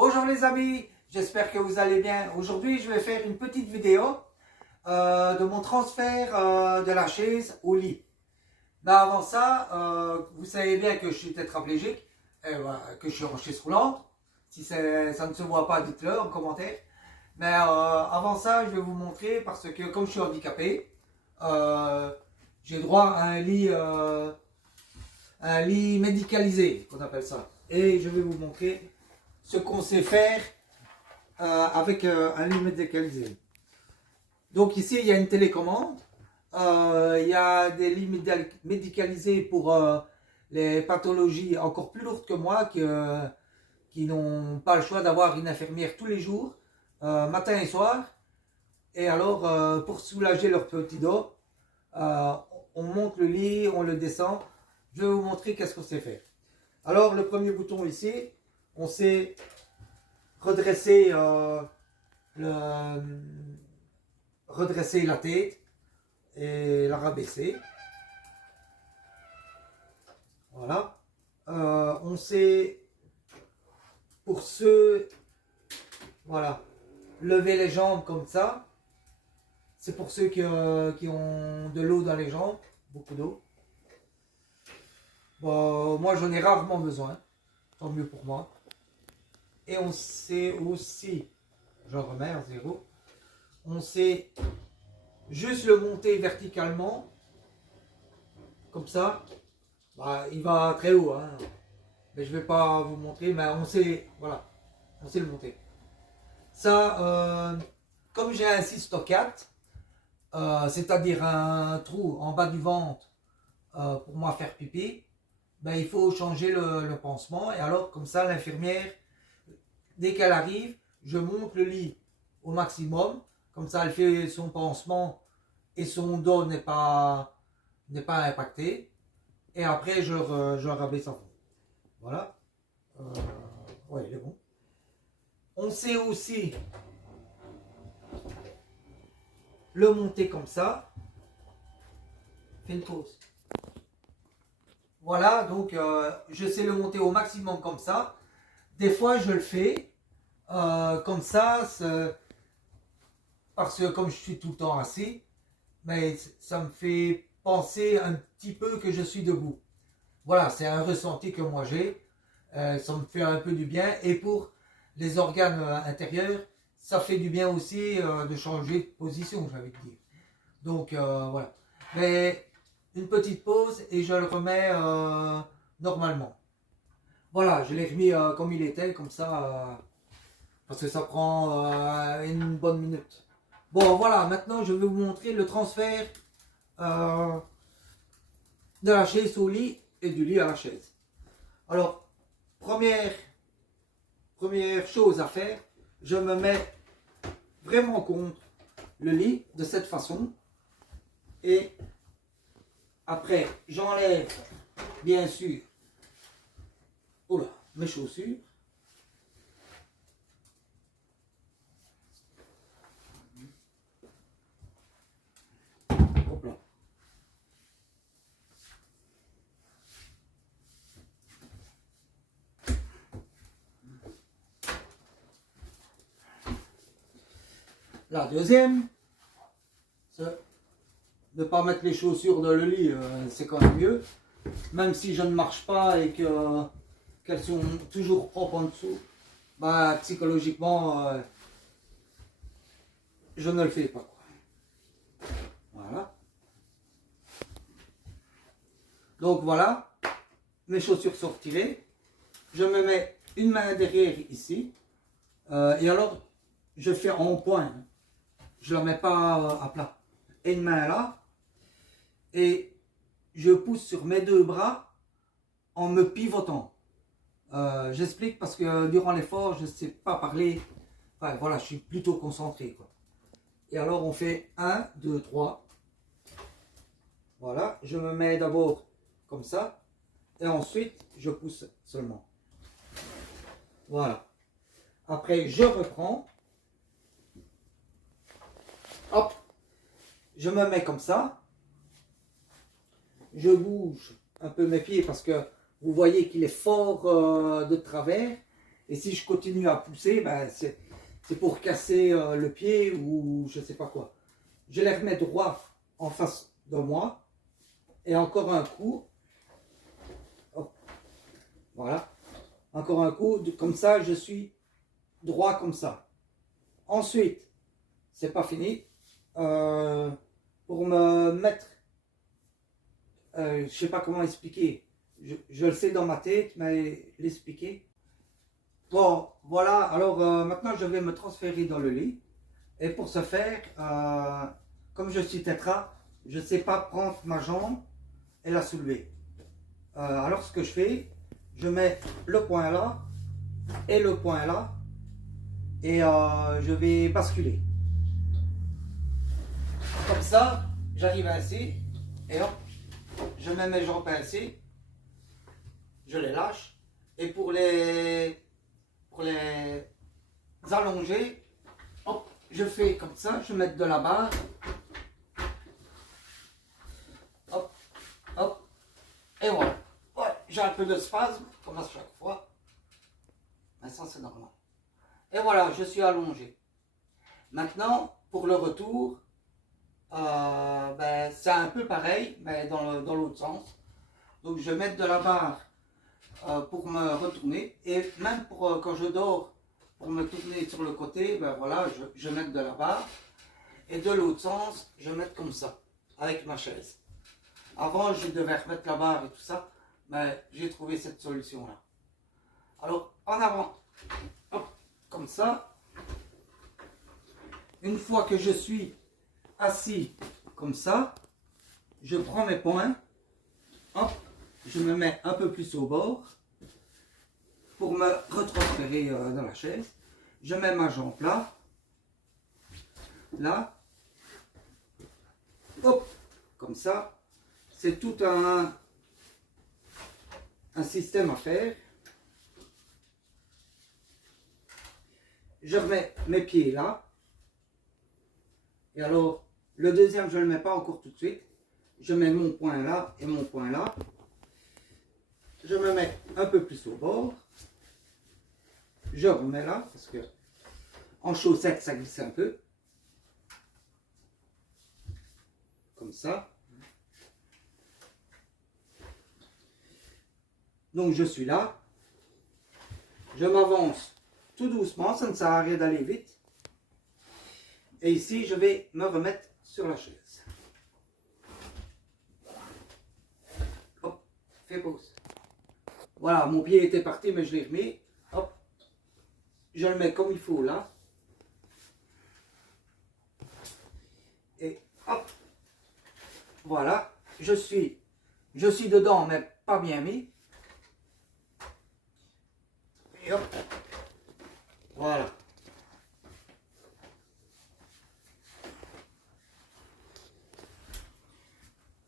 Bonjour les amis, j'espère que vous allez bien. Aujourd'hui, je vais faire une petite vidéo de mon transfert de la chaise au lit. Mais avant ça, vous savez bien que je suis tétraplégique, que je suis en chaise roulante. Si ça ne se voit pas, dites-le en commentaire. Mais avant ça, je vais vous montrer parce que comme je suis handicapé, j'ai droit à un lit médicalisé, qu'on appelle ça. Et je vais vous montrer ce qu'on sait faire avec un lit médicalisé. Donc ici, il y a une télécommande. Il y a des lits médicalisés pour les pathologies encore plus lourdes que moi, qui n'ont pas le choix d'avoir une infirmière tous les jours, matin et soir. Et alors, pour soulager leur petit dos, on monte le lit, on le descend. Je vais vous montrer qu'est-ce qu'on sait faire. Alors, le premier bouton ici, on sait redresser, redresser la tête et la rabaisser. Voilà. On sait, pour ceux, voilà, lever les jambes comme ça. C'est pour ceux qui ont de l'eau dans les jambes, beaucoup d'eau. Bon, moi, j'en ai rarement besoin, tant mieux pour moi. Et on sait aussi, j'en remets à zéro, on sait juste le monter verticalement, comme ça. Bah, il va très haut, hein. Mais je ne vais pas vous montrer, mais on sait, voilà, on sait le monter. Ça, comme j'ai un cystocate, c'est-à-dire un trou en bas du ventre pour moi faire pipi, ben, il faut changer le pansement. Et alors, comme ça, l'infirmière, dès qu'elle arrive, je monte le lit au maximum. Comme ça, elle fait son pansement et son dos n'est pas impacté. Et après, je rabaisse en fond. Voilà. Ouais, il est bon. On sait aussi le monter comme ça. Fais une pause. Voilà, donc je sais le monter au maximum comme ça. Des fois, je le fais comme ça, parce que comme je suis tout le temps assis, mais ça me fait penser un petit peu que je suis debout. Voilà, c'est un ressenti que moi j'ai. Ça me fait un peu du bien. Et pour les organes intérieurs, ça fait du bien aussi de changer de position, j'ai envie de dire. Donc voilà. Mais une petite pause et je le remets normalement. Voilà, je l'ai remis comme il était, comme ça, parce que ça prend une bonne minute. Bon, voilà, maintenant je vais vous montrer le transfert de la chaise au lit et du lit à la chaise. Alors, première chose à faire, je me mets vraiment contre le lit de cette façon et après j'enlève bien sûr mes chaussures. Hop là. La deuxième, c'est ne pas mettre les chaussures dans le lit, c'est quand même mieux. Même si je ne marche pas et qu'elles sont toujours propres en dessous, bah, psychologiquement, je ne le fais pas. Voilà. Donc voilà, mes chaussures sont retirées. Je me mets une main derrière ici. Et alors, je fais en point. Je ne la mets pas à plat. Et une main là. Et je pousse sur mes deux bras en me pivotant. J'explique parce que durant l'effort, je ne sais pas parler. Enfin, voilà, je suis plutôt concentré, quoi. Et alors, on fait 1, 2, 3. Voilà, je me mets d'abord comme ça. Et ensuite, je pousse seulement. Voilà. Après, je reprends. Hop. Je me mets comme ça. Je bouge un peu mes pieds parce que vous voyez qu'il est fort de travers. Et si je continue à pousser, ben, c'est pour casser le pied ou je sais pas quoi. Je les remets droit en face de moi. Et encore un coup. Hop, voilà. Encore un coup. Comme ça, je suis droit comme ça. Ensuite, c'est pas fini. Pour me mettre, je sais pas comment expliquer. Je le sais dans ma tête, mais l'expliquer. Bon, voilà. Alors maintenant, je vais me transférer dans le lit. Et pour ce faire, comme je suis tétra, je ne sais pas prendre ma jambe et la soulever. Alors ce que je fais, je mets le poing là et le poing là et je vais basculer. Comme ça, j'arrive ainsi et hop, je mets mes jambes ainsi, je les lâche et pour les allonger, hop, je fais comme ça, je mets de la barre. Hop, hop, et voilà. Ouais, j'ai un peu de spasme, comme à chaque fois. Mais ça, c'est normal. Et voilà, je suis allongé. Maintenant, pour le retour, ben, c'est un peu pareil, mais dans l'autre sens. Donc, je vais mettre de la barre pour me retourner. Et même pour quand je dors, pour me tourner sur le côté, ben voilà, je mets de la barre. Et de l'autre sens, je mets comme ça, avec ma chaise. Avant, je devais remettre la barre et tout ça, mais j'ai trouvé cette solution-là. Alors, en avant, hop, comme ça. Une fois que je suis assis comme ça, je prends mes poings, hop, je me mets un peu plus au bord pour me retransférer dans la chaise. Je mets ma jambe là, hop, comme ça. C'est tout un système à faire. Je remets mes pieds là. Et alors, le deuxième, je ne le mets pas encore tout de suite. Je mets mon poing là et mon poing là. Je me mets un peu plus au bord. Je remets là, parce que en chaussette, ça glisse un peu. Comme ça. Donc, je suis là. Je m'avance tout doucement, ça ne sert à rien d'aller vite. Et ici, je vais me remettre sur la chaise. Hop, fais pause. Voilà, mon pied était parti, mais je l'ai remis. Hop, je le mets comme il faut là. Et hop, voilà, je suis dedans, mais pas bien mis. Et hop, voilà.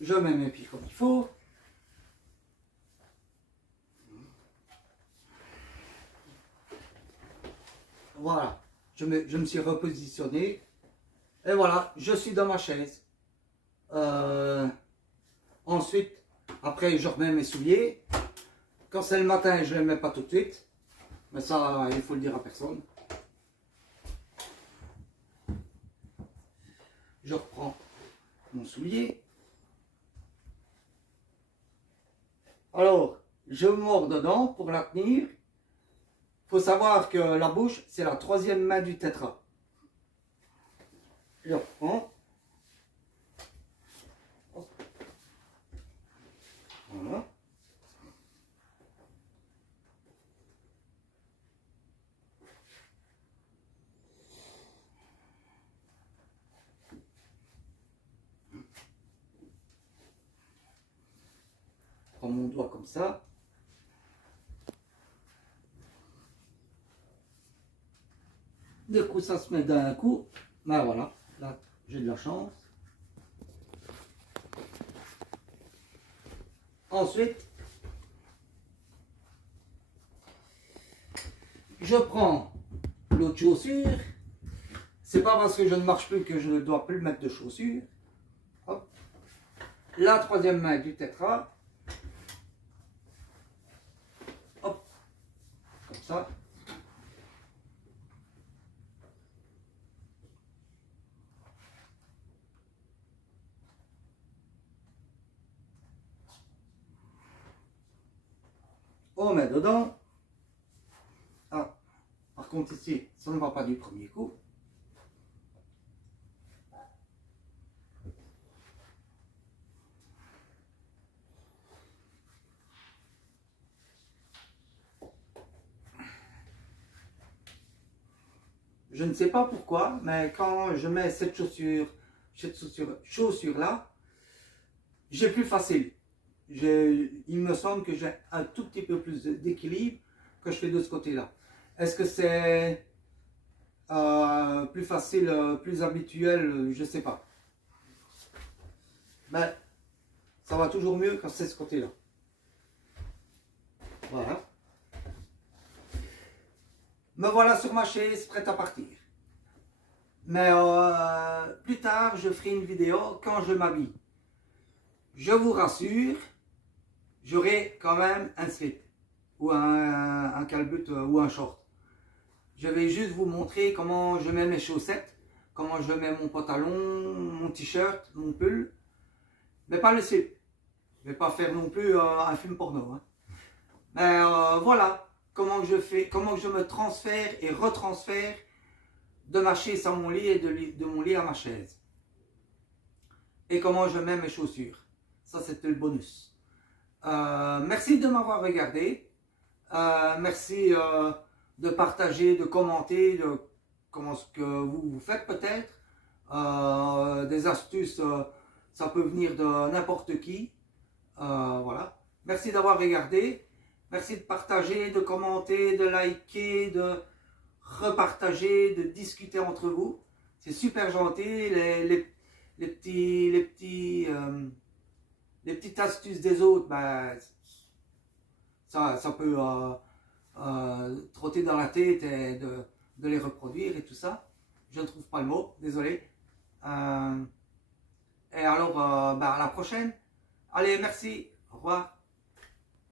Je mets mes pieds comme il faut. Voilà, je me suis repositionné. Et voilà, je suis dans ma chaise. Ensuite, après, je remets mes souliers. Quand c'est le matin, je ne les mets pas tout de suite. Mais ça, il faut le dire à personne. Je reprends mon soulier. Alors, je mords dedans pour la tenir. Il faut savoir que la bouche, c'est la troisième main du tétra. Je reprends. Voilà. Je prends mon doigt comme ça. Du coup, ça se met d'un coup. Ben voilà, là, j'ai de la chance. Ensuite, je prends l'autre chaussure. C'est pas parce que je ne marche plus que je ne dois plus mettre de chaussures. Hop. La troisième main du tétra. Hop. Comme ça. on met dedans. Ah, par contre ici, ça ne va pas du premier coup. Je ne sais pas pourquoi, mais quand je mets cette chaussure là, j'ai plus facile. Il me semble que j'ai un tout petit peu plus d'équilibre que je fais de ce côté-là. Est-ce que c'est plus facile, plus habituel? Je ne sais pas. Mais ça va toujours mieux quand c'est ce côté-là. Voilà. Me voilà sur ma chaise, prête à partir. Mais plus tard, je ferai une vidéo quand je m'habille. Je vous rassure, j'aurai quand même un slip ou un calbut ou un short. Je vais juste vous montrer comment je mets mes chaussettes, comment je mets mon pantalon, mon t-shirt, mon pull, mais pas le slip. Je ne vais pas faire non plus un film porno. Hein. Mais voilà comment je fais, comment je me transfère et retransfère de ma chaise à mon lit et de mon lit à ma chaise. Et comment je mets mes chaussures. Ça, c'était le bonus. Merci de m'avoir regardé. Merci de partager, de commenter, de comment ce que vous faites peut-être. Des astuces, ça peut venir de n'importe qui. Voilà. Merci d'avoir regardé. Merci de partager, de commenter, de liker, de repartager, de discuter entre vous. C'est super gentil. Les petites astuces des autres, ben, ça peut trotter dans la tête et de les reproduire et tout ça. Je ne trouve pas le mot, désolé. Et alors, ben, à la prochaine. Allez, merci. Au revoir.